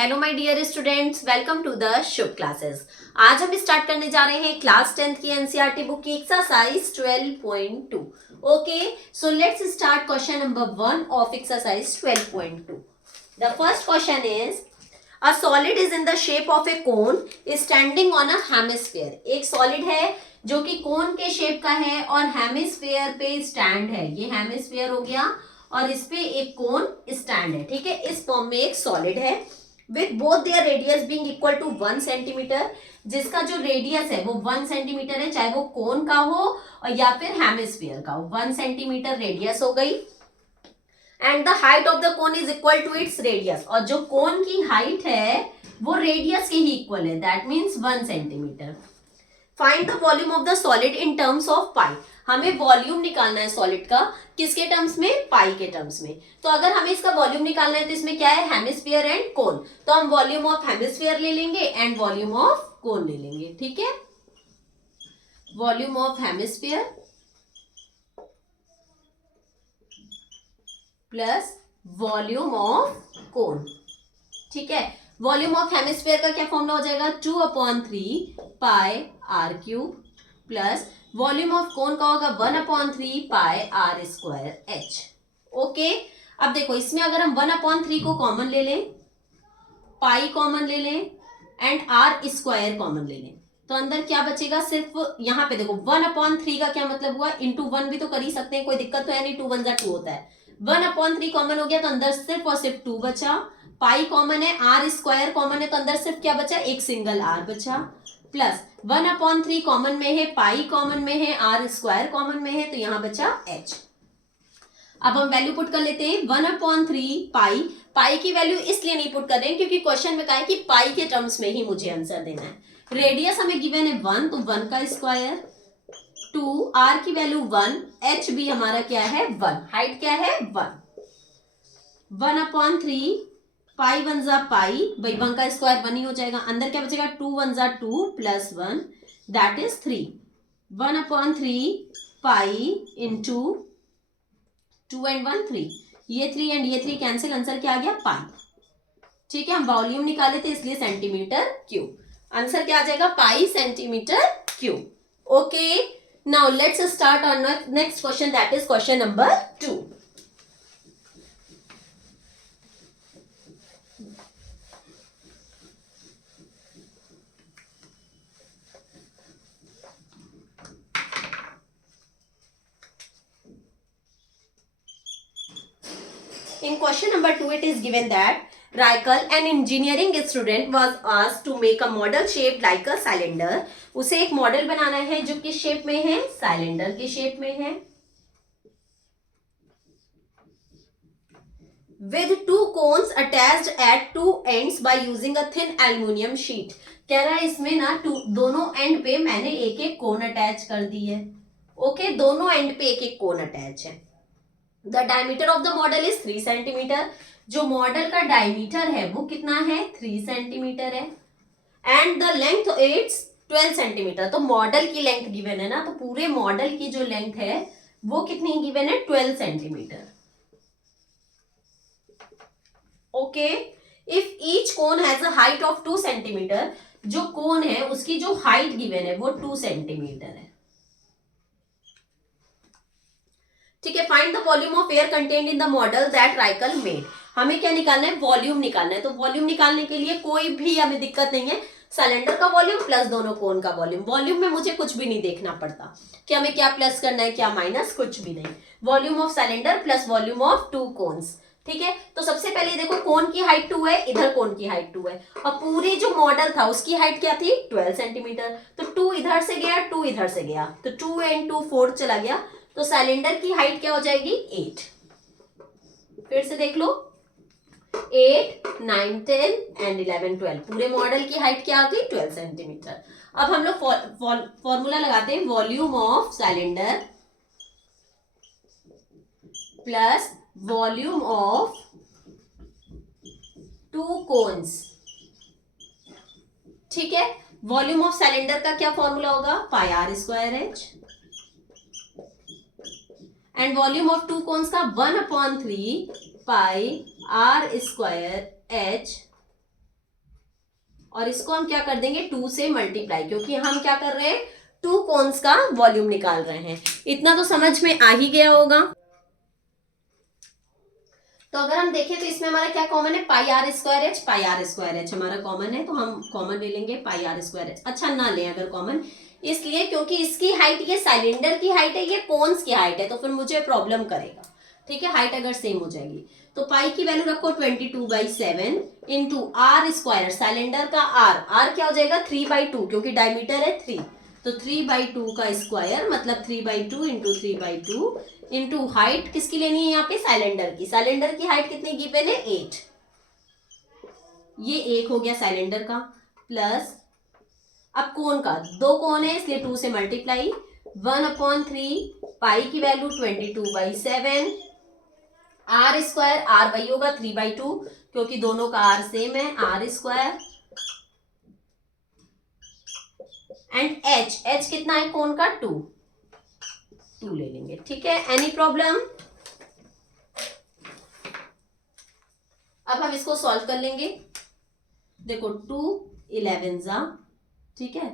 Hello my dear students, welcome to the Shubh classes. आज हम start करने जा रहे हैं क्लास 10th की एनसीईआरटी बुक की exercise 12.2। Okay, so let's start question number 1 of exercise 12.2। The first question is a solid is in the shape of A cone standing on a hemisphere. एक solid है जो कि कोन के shape का है और हेमिस्फीयर पे स्टैंड है। ये हेमिस्फीयर हो गया और इस पे एक कोन स्टैंड है। ठीक है, इस फॉर्म में एक सॉलिड है with both their radius being equal to 1 centimetre, जिसका जो रेडियस है वो 1 सेंटीमीटर है, चाहे वो कोन का हो और या फिर हेमिस्फीयर का हो। 1 सेंटीमीटर रेडियस हो गई and the height of the cone is equal to its radius, और जो कोन की हाइट है वो रेडियस के ही इक्वल है, that means 1 centimetre. Find the volume of the solid in terms of pi. हमें वॉल्यूम निकालना है सॉलिड का, किसके टर्म्स में? पाई के टर्म्स में। तो अगर हमें इसका वॉल्यूम निकालना है तो इसमें क्या है? हेमिस्फीयर एंड कोन। तो हम वॉल्यूम ऑफ हेमिस्फीयर ले लेंगे एंड वॉल्यूम ऑफ कोन ले लेंगे। ठीक है, volume of hemisphere plus volume of कोन। ठीक है, वॉल्यूम ऑफ हेमिस्फीयर का क्या फॉर्मूला हो जाएगा? 2/3 pi R cube plus volume of cone का होगा 1/3 pi R square H. Okay, अब देखो इसमें अगर हम 1/3 को कॉमन ले लें, पाई कॉमन ले लें एंड आर स्क्वायर कॉमन ले लें, तो अंदर क्या बचेगा? सिर्फ यहाँ पे देखो 1/3 का क्या मतलब हुआ? इंटू 1 भी तो कर ही सकते हैं, कोई दिक्कत तो है नहीं। 2 1 जा 2 होता है। 1/3 कॉमन हो गया तो अंदर सिर्फ और सिर्फ 2 बचा। पाई कॉमन है, आर स्क्वायर कॉमन है, तो अंदर सिर्फ क्या बचा? एक सिंगल आर बचा। प्लस 1/3 कॉमन में है, पाई कॉमन में है, आर स्क्वायर कॉमन में है, तो यहां बचा एच। अब हम वैल्यू पुट कर लेते हैं। 1/3 पाई, पाई की वैल्यू इसलिए नहीं पुट कर रहे हैं क्योंकि क्वेश्चन में कहा है कि पाई के टर्म्स में ही मुझे आंसर देना है। रेडियस हमें गिवन है 1, तो 1 का स्क्वायर, 2, आर की वैल्यू 1, एच भी हमारा क्या है? 1, हाइट क्या है? 1। 1/3 पाई 1 जा पाई, भाई 1 का स्क्वायर 1 ही हो जाएगा। अंदर क्या बचेगा? 2 1 जा 2 plus 1 that is 3। 1/3 pi into 2 and 1 3, ये 3 एंड ये 3 कैंसिल, आंसर क्या आ गया? पाई। ठीक है, हम वॉल्यूम निकाले थे इसलिए सेंटीमीटर क्यूब। आंसर क्या आ जाएगा? पाई centimetre cube. Okay, now let's start on next question, that is question number 2। In question number 2, it is given that Raikal, an engineering student, was asked to make a model shaped like a cylinder. उसे एक model बनाना है जो किस shape में है? Cylinder के shape में है। With 2 cones attached at 2 ends by using a thin aluminium sheet. कह रहा है इसमें ना दोनों एंड पे मैंने एक एक कोन अटैच कर दी है। ओके, दोनों एंड पे एक एक कोन अटैच है। The diameter of the model is 3 centimetre. जो मॉडल का डायमीटर है वो कितना है? 3 सेंटीमीटर है। And the length it's 12 centimetre. तो मॉडल की लेंथ गिवन है ना, तो पूरे मॉडल की जो लेंथ है वो कितनी गिवन है? 12 centimetre. Okay, if each cone has a height of 2 centimetre, जो कोन है उसकी जो हाइट गिवन है वो 2 सेंटीमीटर है। ठीक है, find the volume of air contained in the model that Rachel made. हमें क्या निकालना है? वॉल्यूम निकालना है। तो वॉल्यूम निकालने के लिए कोई भी हमें दिक्कत नहीं है, सिलेंडर का वॉल्यूम प्लस दोनों कोन का वॉल्यूम। वॉल्यूम में मुझे कुछ भी नहीं देखना पड़ता कि हमें क्या प्लस करना है क्या माइनस, कुछ भी नहीं। Volume of cylinder plus volume of 2 cones. ठीक है, तो सबसे पहले देखो कोन की हाइट 2 है, इधर कोन की हाइट 2 है, और पूरी जो मॉडल था उसकी हाइट क्या थी? 12 सेंटीमीटर। तो 2 इधर से गया, 2 इधर से गया, तो 2 एंड 2 4 चला गया, तो सिलेंडर की हाइट क्या हो जाएगी? 8। फिर से देख लो, 8 9 10 एंड 11 12, पूरे मॉडल की हाइट क्या आ गई? 12 सेंटीमीटर। अब हम लोग फॉर्मूला लगाते हैं, volume of cylinder plus volume of 2 cones. ठीक है, वॉल्यूम ऑफ सिलेंडर का क्या फॉर्मूला होगा? Pi R square H, and volume of 2 cones का 1/3 पाई आर स्क्वायर एच और इसको हम क्या कर देंगे 2 से मल्टीप्लाई, क्योंकि हम क्या कर रहे हैं 2 कोन्स का वॉल्यूम निकाल रहे हैं। इतना तो समझ में आ ही गया होगा। तो अगर हम देखें तो इसमें हमारा क्या कॉमन है, pi R square H, pi R square H हमारा कॉमन है, तो हम कॉमन ले लेंगे पाई आर स्क्वायर एच। अच्छा ना लें अगर कॉमन, इसलिए क्योंकि इसकी हाइट, ये सिलेंडर की हाइट है, ये कोन्स की हाइट है, तो फिर मुझे प्रॉब्लम करेगा। ठीक है, हाइट अगर सेम हो जाएगी तो पाई की वैल्यू रखो 22/7 इंटू आर स्क्वायर, सिलेंडर का आर क्या हो जाएगा 3/2, क्योंकि डायमीटर है 3, तो 3/2 का स्क्वायर मतलब 3/2 इंटू 3/2 इंटू हाइट किसकी लेनी है यहाँ पे, सिलेंडर की। सिलेंडर की हाइट कितनी गिवन है 8, ये 1 हो गया सिलेंडर का, प्लस अब कोन का, 2 कोन है इसलिए 2 से मल्टीप्लाई, 1/3 पाई की वैल्यू 22/7, आर स्क्वायर, आर वही होगा 3/2 क्योंकि दोनों का आर सेम है, आर स्क्वायर एंड एच कितना है कोन का 2 ले लेंगे। ठीक है, एनी प्रॉब्लम। अब हम इसको सॉल्व कर लेंगे। देखो 2 11 जा, ठीक है,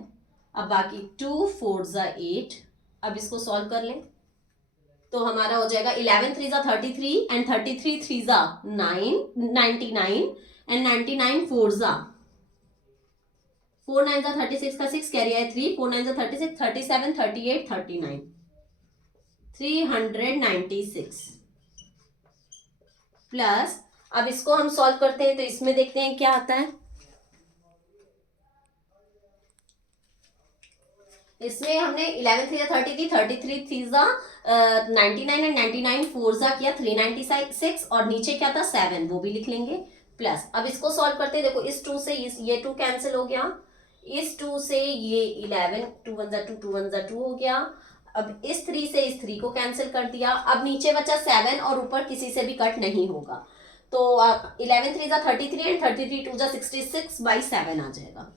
अब बाकी 2 4 जा 8। अब इसको सॉल्व कर लें तो हमारा हो जाएगा 11 3 जा 33 एंड 33 3 जा 99 एंड 99 4 जा 4 9 जा 36 का 6 कैरी है 3, 4 9 जा 36, 37 38 39 396 प्लस, अब इसको हम सॉल्व करते हैं तो इसमें देखते हैं क्या आता है। इसमें हमने 11 3 33, 33 3 99 एंड 99 4 किया 396 और नीचे क्या था 7, वो भी लिख लेंगे प्लस। अब इसको सॉल्व करते हैं, देखो इस 2 से ये 2 कैंसिल हो गया, इस 2 से ये 11 2 1 2 2 1 2 हो गया। अब इस 3 से इस 3 को कैंसिल कर दिया, अब नीचे बचा 7 और ऊपर किसी से भी कट नहीं होगा, तो 11 3 जा 33 एंड 33 2 जा 66/7 आ जाएगा।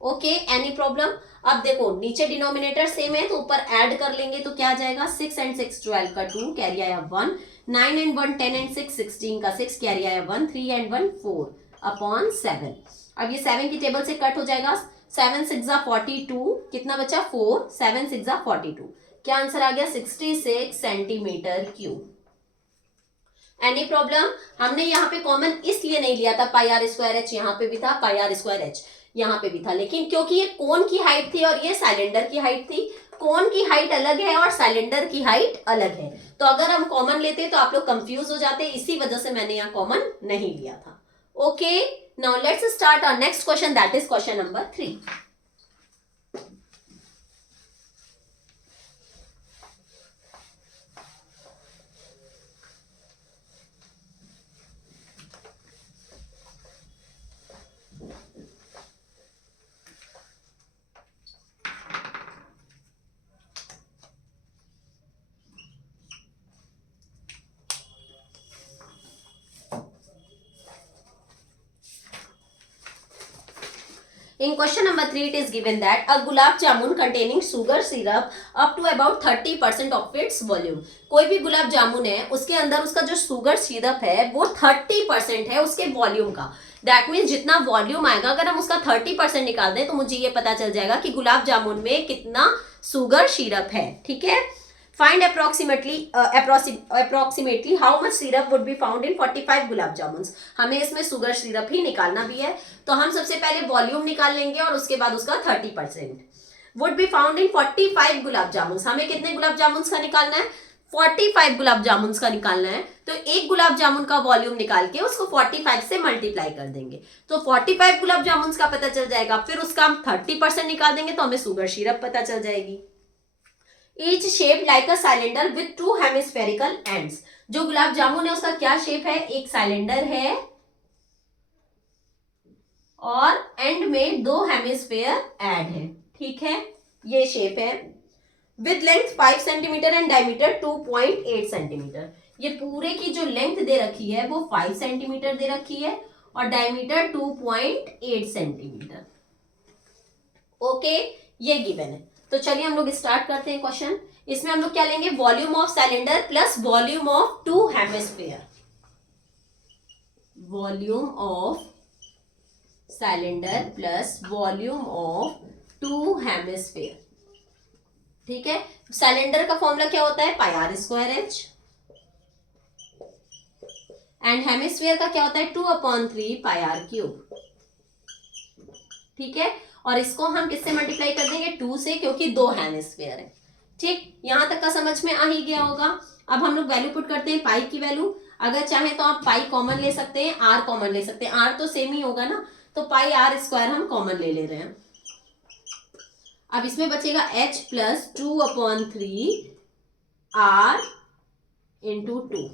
Okay, any problem. अब देखो नीचे डिनोमिनेटर सेम है तो ऊपर ऐड कर लेंगे तो क्या आ जाएगा 6 एंड 6 12 का 2 कैरी आया 1, 9 एंड 1 10 एंड 6 16 का 6 कैरी आया 1, 3 एंड 1 4/7। अब ये 7 की टेबल से कट हो जाएगा, 7 6 जा 42, कितना बचा 4, 7 6 जा 42, क्या आंसर आ गया 66 सेंटीमीटर क्यूब। Any problem. हमने यहाँ पे कॉमन इसलिए नहीं लिया था, पाई आर स्क्वायर एच यहाँ पे भी था, पाई आर स्क्वायर एच यहाँ पे भी था, लेकिन क्योंकि ये कोन की हाइट थी और ये सिलेंडर की हाइट थी, कोन की हाइट अलग है और सिलेंडर की हाइट अलग है, तो अगर हम कॉमन लेते तो आप लोग कंफ्यूज हो जाते, इसी वजह से मैंने यहाँ कॉमन नहीं लिया था। Okay, now let's start our next question, that is question number 3। In question number 3, it is given that a gulab jamun containing sugar syrup up to about 30% of its volume. कोई भी गुलाब जामुन है उसके अंदर उसका जो शुगर सिरप है वो 30% है उसके वॉल्यूम का। दैट मीन्स जितना वॉल्यूम आएगा अगर हम उसका 30% निकाल दें तो मुझे ये पता चल जाएगा कि गुलाब जामुन में कितना शुगर सिरप है। ठीक है, find approximately how much syrup would be found in 45 gulab jamun. हमें इसमें शुगर सिरप ही निकालना भी है, तो हम सबसे पहले वॉल्यूम निकाल लेंगे और उसके बाद उसका 30% would be found in 45 gulab jamun. हमें कितने गुलाब जामुन का निकालना है 45 गुलाब जामुन का निकालना है, तो एक गुलाब जामुन का वॉल्यूम निकाल के उसको 45 से मल्टीप्लाई कर देंगे तो 45 गुलाब जामुन का पता चल जाएगा, फिर उसका हम 30% निकाल देंगे तो हमें शुगर सिरप पता चल जाएगी। Each shaped like a cylinder with 2 hemispherical ends। जो गुलाब जामुन है उसका क्या शेप है, एक सिलेंडर है और एंड में 2 हेमिस्फेयर ऐड है। ठीक है, ये शेप है। With length 5 centimetre and diameter 2.8 centimetre. ये पूरे की जो लेंथ दे रखी है वो 5 सेंटीमीटर दे रखी है और डायमीटर 2.8 सेंटीमीटर। ओके, ये गिवन है। तो चलिए हम लोग स्टार्ट करते हैं क्वेश्चन। इसमें हम लोग क्या लेंगे, volume of cylinder plus volume of 2 hemisphere. Volume of cylinder plus volume of 2 hemisphere. ठीक है, सिलेंडर का फॉर्मूला क्या होता है, pi R square H, and hemisphere का क्या होता है 2/3 पाई आर क्यूब। ठीक है, और इसको हम किससे मल्टीप्लाई कर देंगे, 2 से, क्योंकि 2 हेमिस्फीयर है। ठीक, यहां तक का समझ में आ ही गया होगा। अब हम लोग वैल्यू पुट करते हैं, पाई की वैल्यू, अगर चाहे तो आप पाई कॉमन ले सकते हैं, आर कॉमन ले सकते हैं, आर तो सेम ही होगा ना, तो पाई आर स्क्वायर हम कॉमन ले रहे हैं। अब इसमें बचेगा h प्लस 2/3 r इंटू 2।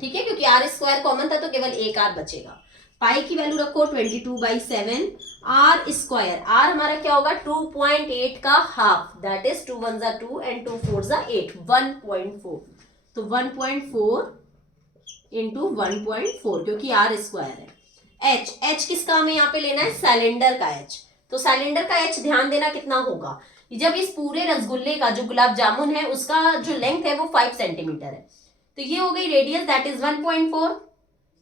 ठीक है, क्योंकि आर स्क्वायर कॉमन था तो केवल एक आर बचेगा। पाई की वैल्यू रखो 22/7, आर स्क्वायर, आर हमारा क्या होगा 2.8 का हाफ, दैट इज 2 1 2 एंड 2 4 8, 1.4, तो 1.4 इंटू 1.4, क्योंकि आर स्क्वायर है। एच किसका हमें यहाँ पे लेना है, सिलेंडर का एच, तो सिलेंडर का एच ध्यान देना कितना होगा, जब इस पूरे रसगुल्ले का जो गुलाब जामुन है उसका जो लेंथ है वो 5 सेंटीमीटर है, तो ये हो गई रेडियस दैट इज 1.4,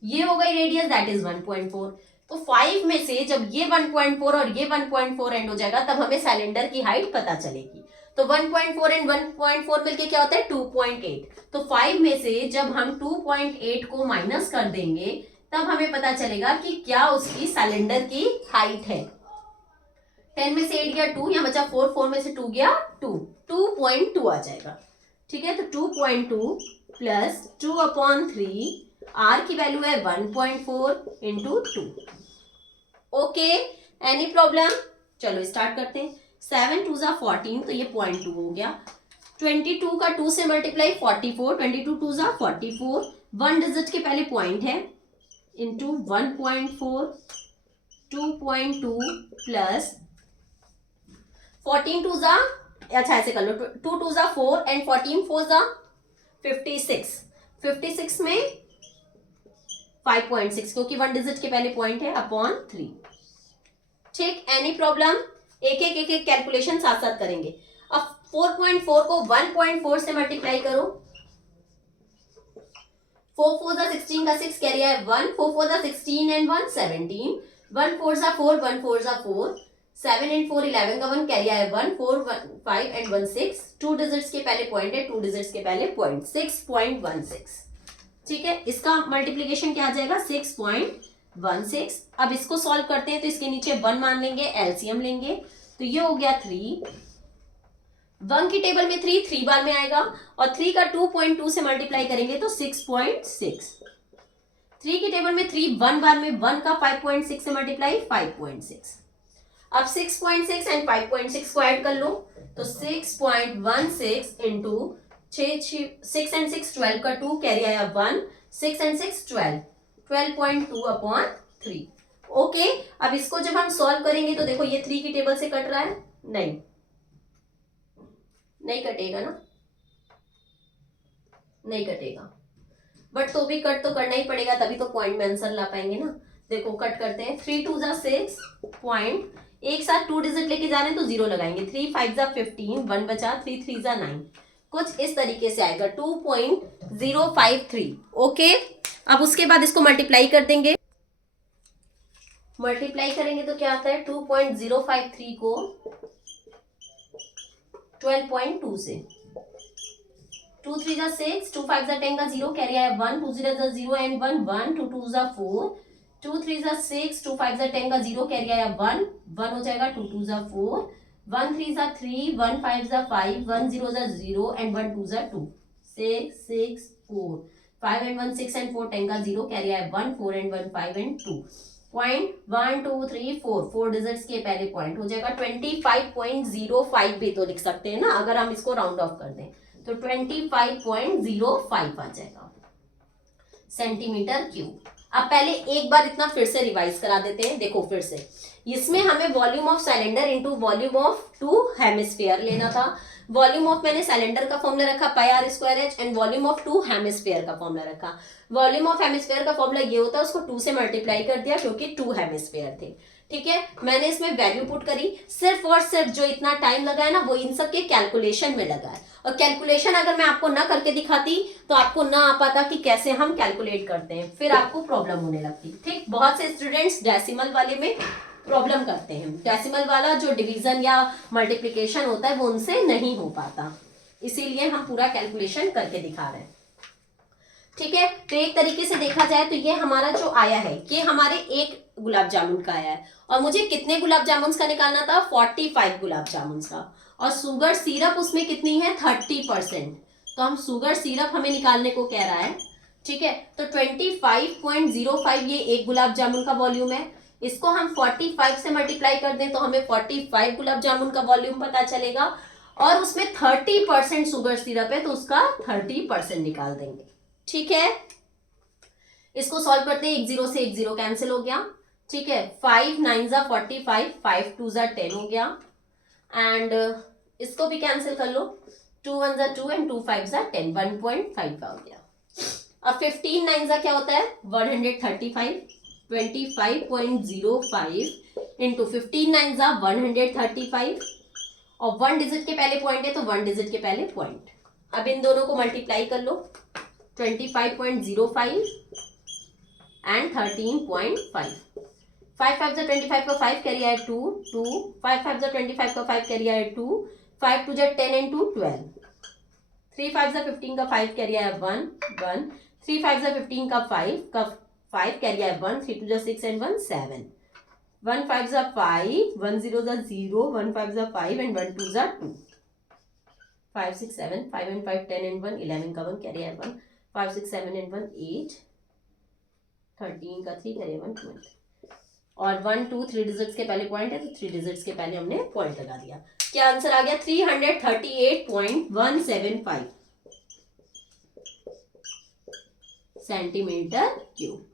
ये हो गई रेडियस दैट इज 1.4, तो 5 में से जब ये 1.4 और ये 1.4 एंड हो जाएगा तब हमें सिलेंडर की हाइट पता चलेगी। तो 1.4 एंड 1.4 मिलके क्या होता है 2.8, तो 5 में से जब हम 2.8 को माइनस कर देंगे तब हमें पता चलेगा कि क्या उसकी सिलेंडर की हाइट है। 10 में से 8 गया 2, यहाँ बचा 4, 4 में से 2 गया 2, 2.2 आ जाएगा। ठीक है, तो 2.2 प्लस 2/3, आर की वैल्यू है 1.4 इंटू 2। ओके, एनी प्रॉब्लम, चलो स्टार्ट करते हैं। 7 2 ज़ा 14, तो ये 0.2 हो गया। 22 का 2 से मल्टीप्लाई 44, 22 2 ज़ा 44, 1 डिजिट के पहले पॉइंट है, इंटू 1.4, 2.2 प्लस 14 2 ज़ा, अच्छा ऐसे कर लो, 2 2 ज़ा 4 एंड 14 4 ज़ा 56, 56 में 5.6, क्योंकि 1 डिजिट के पहले पॉइंट है, अपॉन 3। ठीक, एनी प्रॉब्लम, एक एक कैलकुलेशन साथ साथ करेंगे। अब 4.4 को 1.4 से मल्टीप्लाई करो, 4 4 ज़ा 16 का 6 कैरी है 1, 4 4 ज़ा 16 एंड 1 17, 1 4 ज़ा 4, 1 4 ज़ा 4, 7 एंड 4 11 का 1 कैरी है 1, 4 5 एंड 1 6, 2 डिजिट्स के पहले पॉइंट है, 2 डिजिट्स के पहले पॉइंट, 6.16। ठीक है, इसका मल्टीप्लीकेशन क्या आ जाएगा 6.16। अब इसको सॉल्व करते हैं, तो इसके नीचे 1 मान लेंगे, एलसीएम लेंगे, तो ये हो गया 3, 1 की टेबल में 3 बार में आएगा, और 3 का 2.2 से मल्टीप्लाई करेंगे तो 6.6, 3 की टेबल में 3 1 बार में, 1 का 5.6 से मल्टीप्लाई 5.6। अब 6.6 एंड 5.6 को ऐड कर लो, तो 6.16 इंटू 6 एंड 6 12 का 2 कैरी आया 1, 6 एंड 6 12, 12.2/3। ओके, अब इसको जब हम सॉल्व करेंगे तो देखो ये 3 की टेबल से कट रहा है, नहीं कटेगा ना, नहीं कटेगा, बट तो भी कट तो करना ही पड़ेगा, तभी तो पॉइंट में आंसर ला पाएंगे ना। देखो कट करते हैं, 3 2 ज़ा 6 पॉइंट, एक साथ 2 डिजिट लेके जा रहे हैं तो 0 लगाएंगे, 3 5 ज़ा 15, 1 बचा, 3 3 ज़ा 9, कुछ इस तरीके से आएगा 2.053। ओके, अब उसके बाद इसको मल्टीप्लाई कर देंगे, मल्टीप्लाई करेंगे तो क्या आता है 2.053 को 12.2 से, 2 3 ज़ा 6, 2 5 ज़ा 10 का 0 कैरी आया 1, 2 0 ज़ा 0 एंड 1 1, 2 2 ज़ा 4, 2 3 ज़ा 6, 2 5 ज़ा 10 का 0 कैरी आया 1 1 हो जाएगा, 2 2 ज़ा 4, 1 3 ज़ा 3, 1 5 ज़ा 5, 1 0 ज़ा 0 एंड 1 2 ज़ा 2, 6 6 4, 5 एंड 1 6 एंड 4 10 का 0 कैरी आया 1 4 एंड 1 5 एंड 2, पॉइंट 1 2 3 4, 4 डिजिट्स के पहले पॉइंट हो जाएगा 25.05 भी तो लिख सकते हैं ना, अगर हम इसको राउंड ऑफ कर दें तो 25.05 आ जाएगा सेंटीमीटर क्यूब। अब पहले एक बार इतना फिर से रिवाइज करा देते हैं, देखो फिर से, इसमें हमें volume of cylinder into volume of 2 hemisphere लेना था, वॉल्यूम ऑफ मैंने सिलेंडर का फॉर्मूला रखा pi R square H, and volume of 2 hemisphere का फॉर्मूला रखा। वॉल्यूम ऑफ हेमिस्फीयर का फॉर्मूला ये होता है, उसको 2 से मल्टीप्लाई कर दिया क्योंकि 2 हेमिस्फीयर थे। ठीक है, मैंने इसमें वैल्यू पुट करी, सिर्फ और सिर्फ जो इतना टाइम लगा है ना वो इन सब के कैलकुलेशन में लगा है। और कैलकुलेशन अगर मैं आपको ना करके दिखाती तो आपको ना आ पाता कि कैसे हम कैलकुलेट करते हैं, फिर आपको प्रॉब्लम होने लगती। ठीक, बहुत से स्टूडेंट्स डेसिमल वाले में प्रॉब्लम करते हैं, डेसिमल वाला जो डिवीजन या मल्टीप्लिकेशन होता है वो उनसे नहीं हो पाता, इसीलिए हम पूरा कैलकुलेशन करके दिखा रहे हैं। ठीक है, तो एक तरीके से देखा जाए तो ये हमारा जो आया है ये हमारे एक गुलाब जामुन का आया है, और मुझे कितने गुलाब जामुन का निकालना था, 45 गुलाब जामुन का, और शुगर सिरप उसमें कितनी है, 30%। तो हम शुगर सिरप हमें निकालने को कह रहा है। ठीक है, तो 25.05 ये एक गुलाब जामुन का वॉल्यूम है, इसको हम 45 से मल्टीप्लाई कर दें तो हमें 45 गुलाब जामुन का वॉल्यूम पता चलेगा, और उसमें 30% शुगर सिरप है तो उसका 30% निकाल देंगे। ठीक है, इसको सॉल्व करते हैं, 1 0 से 1 0 कैंसिल हो गया। ठीक है, 5 9 जा 45, 5 2 जा 10 हो गया, एंड इसको भी कैंसिल कर लो, 2 1 जा 2 एंड 2 5 जा 10, 1.5 हो गया। अब 15 9 जा क्या होता है, 135, 25.05 इंटू 15 9 जा 135, और 1 डिजिट के पहले पॉइंट है तो 1 डिजिट के पहले पॉइंट। अब इन दोनों को मल्टीप्लाई कर लो, 25.05 एंड 13.5, 5 5 जा 25 का 5 कैरी आए 2 2, 5 5 जा 25 का 5 कैरी आए 2, 5 2 जा 10 एंड 2 12, 3 5 जा 15 का 5 कैरी आए 1 1, 3 5 जा 15 का 5 कैरी आए 1, 3 2 जा 6 एंड 1 7, 1 5 जा 5, 1 0 जा 0, 1 5 जा 5 एंड 1 2 जा 2, 5 6 7, 5 and 5 10 and 1 11 का 1 कैरी आए 1, 5 6 7 and 1 8, 13 का 3 कैरी 1 20, और 1 2 3 डिजिट्स के पहले पॉइंट है तो 3 डिजिट्स के पहले हमने पॉइंट लगा दिया। क्या आंसर आ गया, 338.175 सेंटीमीटर क्यूब।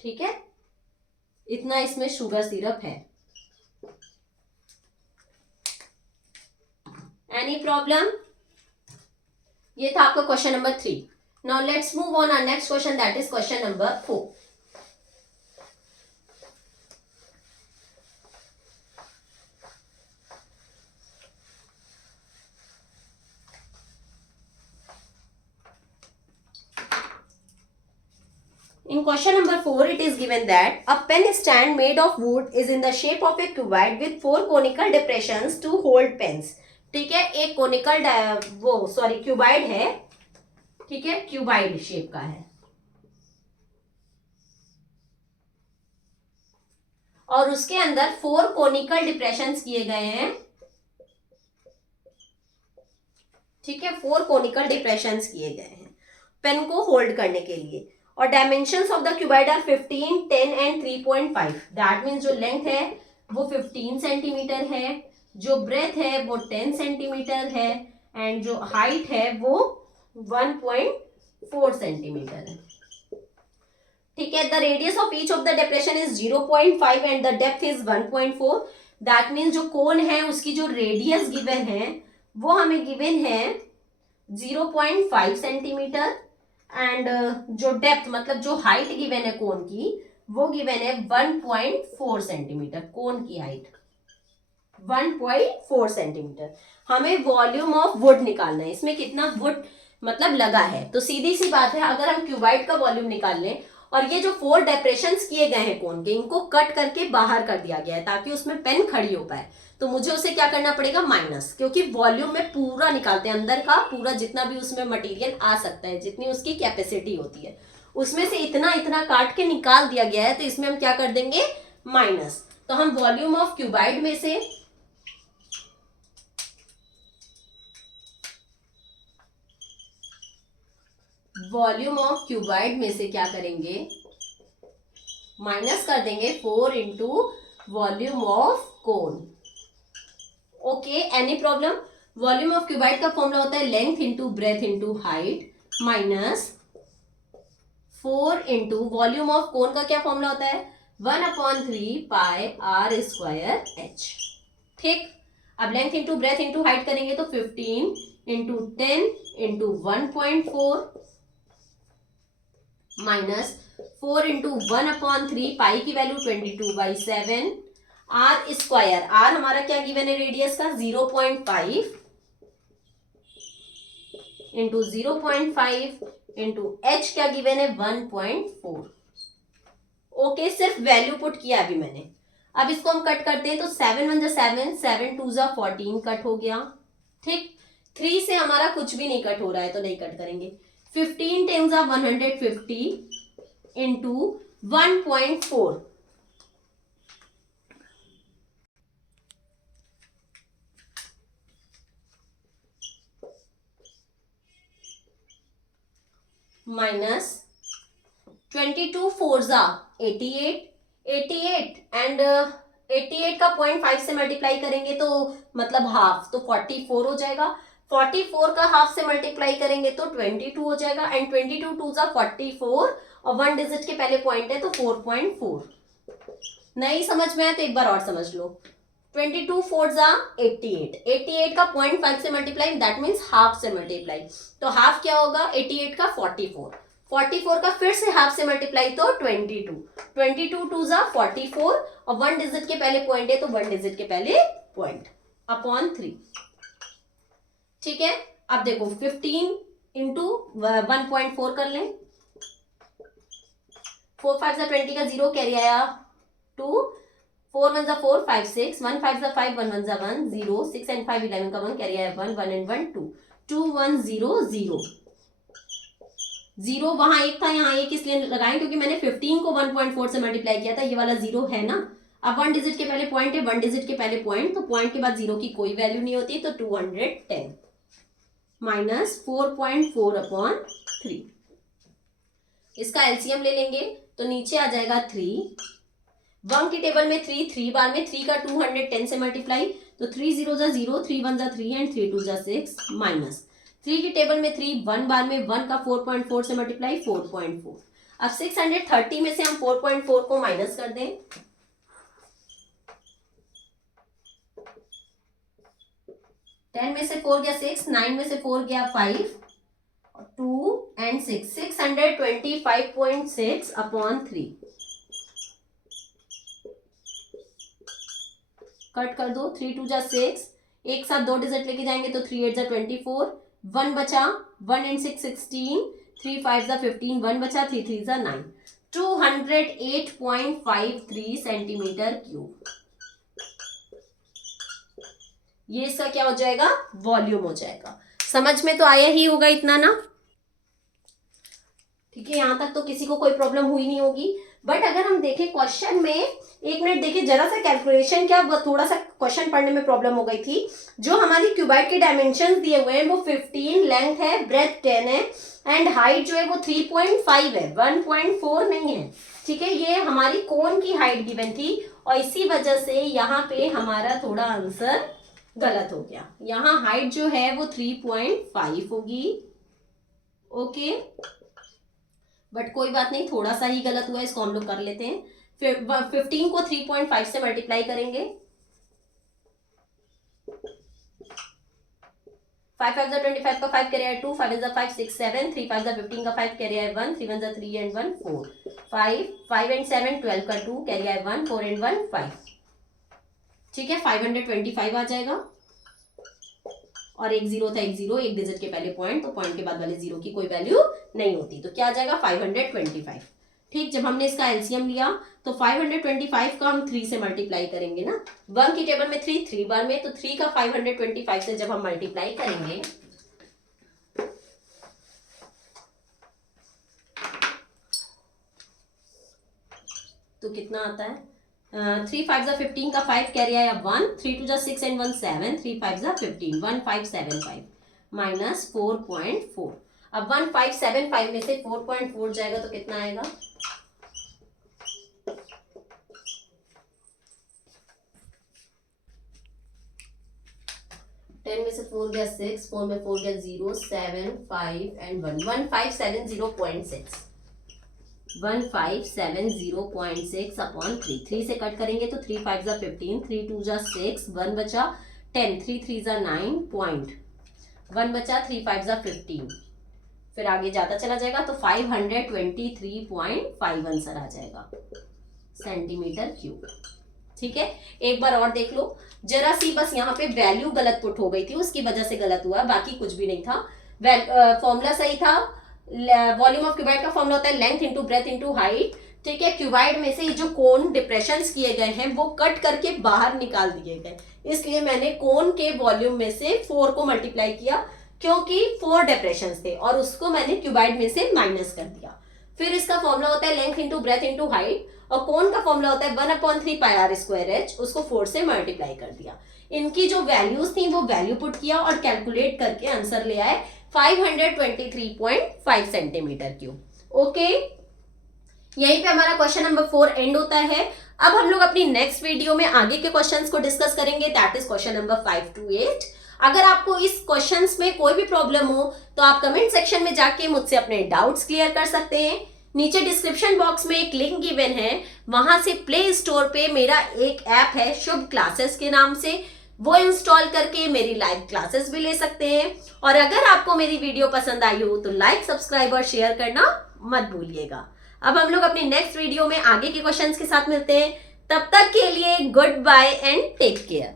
ठीक है, इतना इसमें शुगर सिरप है। Any problem? ये था आपका question number 3। Now let's move on our next question, that is question number 4। In question number 4, it is given that a pen stand made of wood is in the shape of a cuboid with 4 conical depressions to hold pens. ठीक है, एक conical cuboid है। ठीक है, cuboid shape का है, और उसके अंदर 4 कोनिकल डिप्रेशंस किए गए हैं। ठीक है, 4 कोनिकल डिप्रेशंस किए गए हैं पेन को होल्ड करने के लिए, और dimensions of the cuboid are 15 10 and 3.5। That means जो लेंथ है वो 15 सेंटीमीटर है, जो ब्रेथ है वो 10 सेंटीमीटर है, एंड जो हाइट है वो 1.4 सेंटीमीटर है। ठीक है, the radius of each of the depression is 0.5 and the depth is 1.4। That means जो कोन है उसकी जो रेडियस गिवन है वो हमें गिवन है 0.5 सेंटीमीटर, एंड जो डेप्थ मतलब जो हाइट गिवन है कोन की वो गिवन है 1.4 सेंटीमीटर। कोन की हाइट 1.4 सेंटीमीटर। हमें वॉल्यूम ऑफ वुड निकालना है, इसमें कितना वुड मतलब लगा है। तो सीधी सी बात है, अगर हम क्यूबाइड का वॉल्यूम निकाल लें, और ये जो 4 डेप्रेशंस किए गए हैं कोन के, इनको कट करके बाहर कर दिया गया है ताकि उसमें पेन खड़ी हो पाए, तो मुझे उसे क्या करना पड़ेगा, माइनस, क्योंकि वॉल्यूम में पूरा निकालते हैं, अंदर का पूरा जितना भी उसमें मटेरियल आ सकता है, जितनी उसकी कैपेसिटी होती है, उसमें से इतना इतना काट के निकाल दिया गया है, तो इसमें हम क्या कर देंगे, माइनस। तो हम वॉल्यूम ऑफ क्यूबाइड में से क्या करेंगे, माइनस कर देंगे 4 into volume of cone. Okay, any problem? Volume of cuboid का फॉर्मूला होता है length into breadth into height minus 4 into volume of cone का क्या फॉर्मूला होता है, 1/3 पाई r² h। ठीक, अब length into breadth into height करेंगे तो 15 इंटू 10 इंटू 1.4 माइनस 4 इंटू 1/3, पाई की वैल्यू 22/7, आर स्क्वायर, आर हमारा क्या गिवन है रेडियस का 0.5 इंटू 0.5 इंटू एच क्या गिवन है 1.4। ओके, सिर्फ वैल्यू पुट किया अभी मैंने। अब इसको हम कट करते हैं तो 7 1 7, 7 2 14 कट हो गया। ठीक, 3 से हमारा कुछ भी नहीं कट हो रहा है तो नहीं कट करेंगे। 15 10 150 इंटू 1.4, माइनस 22 4 88, 88 एंड 88 का 0.5 से मल्टीप्लाई करेंगे तो मतलब हाफ, तो 44 हो जाएगा। 44 का हाफ से मल्टीप्लाई करेंगे तो 22 हो जाएगा एंड 22 2 44 और 1 डिजिट के पहले पॉइंट है तो 4.4। नहीं समझ में आया तो एक बार और समझ लो। 22 4 88, 88 का 0.5 से मल्टीप्लाई दैट मीन्स हाफ से मल्टीप्लाई, तो हाफ क्या होगा 88 का 44, 44 का फिर से हाफ से मल्टीप्लाई तो 22, 22 2 44 और 1 डिजिट के पहले पॉइंट है तो 1 डिजिट के पहले पॉइंट अपॉन 3। ठीक है, अब देखो 15 इंटू 1.4 कर लें, 4 5 20 का 0 कैरी आया 2, 4 1 4 5 6, 1 5 5 1 1 1 0, 6 and 5 11 का 1 कैरी आया 1 1 and 1 2, 2 1 0 0 0, वहां एक था यहाँ एक इसलिए लगाएं क्योंकि मैंने 15 को 1.4 से मल्टीप्लाई किया था, ये वाला 0 है ना। अब 1 डिजिट के पहले पॉइंट है, 1 डिजिट के पहले पॉइंट, तो पॉइंट के बाद 0 की कोई वैल्यू नहीं होती, तो 210 माइनस 4.4/3। इसका एलसीएम ले लेंगे तो नीचे आ जाएगा 3, 1 की टेबल में 3, 3 बार में 3 का 210 से मल्टीप्लाई तो 3 0 0, 3 1 3 एंड 3 2 6, माइनस 3 की टेबल में 3, 1 बार में 1 का 4.4 से मल्टीप्लाई 4.4। अब 630 में से हम 4.4 को माइनस कर दें, 10 में से 4 गया 6, 9 में से 4 गया 5, 2 एंड 6, 625.6/3 कट कर दो। 3 2 6, एक साथ 2 डिजिट लेके जाएंगे तो 3 8 24, 1 बचा, 1 एंड 6 16, 3 5 15, 1 बचा, 3 3 9, 208.53 सेंटीमीटर क्यूब। ये इसका क्या हो जाएगा वॉल्यूम हो जाएगा। समझ में तो आया ही होगा इतना ना। ठीक है, यहां तक तो किसी को कोई प्रॉब्लम हुई नहीं होगी। बट अगर हम देखें क्वेश्चन में, एक मिनट देखिए जरा सा कैलकुलेशन, क्या थोड़ा सा क्वेश्चन पढ़ने में प्रॉब्लम हो गई थी। जो हमारी क्यूबाइड के डायमेंशन दिए हुए हैं वो 15 लेंथ है, ब्रेथ 10 है एंड हाइट जो है वो 3.5 है, 1.4 नहीं है। ठीक है, ये हमारी कोन की हाइट गिवन थी और इसी वजह से यहाँ पे हमारा थोड़ा आंसर गलत हो गया। यहाँ हाइट जो है वो 3.5 होगी। ओके, बट कोई बात नहीं, थोड़ा सा ही गलत हुआ, इसको हम लोग कर लेते हैं। फिर 15 को 3.5 से मल्टीप्लाई करेंगे, 5 5 25 का 5 कैरी आया 2, 5 5 6 7, 3 5 15 का 5 कैरी आया 1, 3 1 3 एंड 1 4, 5 एंड 7 12 का 2 कैरी आया 1, 4 एंड 1 5। ठीक है, 525 आ जाएगा और एक जीरो था, एक जीरो, एक डिजिट के पहले पॉइंट, तो पॉइंट के बाद वाले जीरो की कोई वैल्यू नहीं होती, तो क्या आ जाएगा 525। ठीक, जब हमने इसका एलसीएम लिया तो 525 का हम 3 से मल्टीप्लाई करेंगे ना, 1 की टेबल में 3, 3 बार में, तो 3 का 525 से जब हम मल्टीप्लाई करेंगे तो कितना आता है, 3 5 15 का 5 कैरी आया 1, 3 2 6 एंड 1 7, 3 5 15, 1575 माइनस 4.4। अब 1575 में से 4.4 जाएगा तो कितना आएगा, टेन में से 4 गया 6, 4 में 4 गया 0, 7 5 एंड 1, 1570.6, 1570.6/3। 3 से कट करेंगे तो 3 5 15, 3 2 6, 1 बचा, 10, 3 3 ज़ा 9 पॉइंट 1 बचा, 3 5 ज़ा 15, फिर आगे जाता चला जाएगा तो 523.5 आंसर आ जाएगा सेंटीमीटर क्यूब। ठीक है, एक बार और देख लो, जरा सी बस यहाँ पे वैल्यू गलत पुट हो गई थी, उसकी वजह से गलत हुआ, बाकी कुछ भी नहीं था। फॉर्मूला सही था। वॉल्यूम ऑफ क्यूबाइड का फॉर्मूला होता है length into breadth into height. ठीक है, क्यूबाइड में से जो कोन डिप्रेशन किए गए हैं वो कट करके बाहर निकाल दिए गए, इसलिए मैंने कोन के वॉल्यूम में से 4 को मल्टीप्लाई किया, क्योंकि 4 डिप्रेशन थे और उसको मैंने क्यूबाइड में से माइनस कर दिया। फिर इसका फॉर्मूला होता है length into breadth into height, और कोन का फॉर्मूला होता है 1/3 पाई आर स्क्वायर एच, उसको 4 से मल्टीप्लाई कर दिया। इनकी जो वैल्यूज थी वो वैल्यू पुट किया और कैलकुलेट करके आंसर ले आए 523.5 सेंटीमीटर क्यूब। ओके, यहीं पे हमारा क्वेश्चन नंबर 4 एंड होता है। अब हम लोग अपनी नेक्स्ट वीडियो में आगे के क्वेश्चंस को डिस्कस करेंगे, that is question number 5 to 8। अगर आपको इस क्वेश्चंस में कोई भी प्रॉब्लम हो तो आप कमेंट सेक्शन में जाके मुझसे अपने डाउट्स क्लियर कर सकते हैं। नीचे डिस्क्रिप्शन बॉक्स में एक लिंक गिवन है, वहां से प्ले स्टोर पे मेरा एक ऐप है शुभ क्लासेस के नाम से, वो इंस्टॉल करके मेरी लाइव क्लासेस भी ले सकते हैं। और अगर आपको मेरी वीडियो पसंद आई हो तो लाइक, सब्सक्राइब और शेयर करना मत भूलिएगा। अब हम लोग अपनी नेक्स्ट वीडियो में आगे के क्वेश्चंस के साथ मिलते हैं, तब तक के लिए good bye and take care.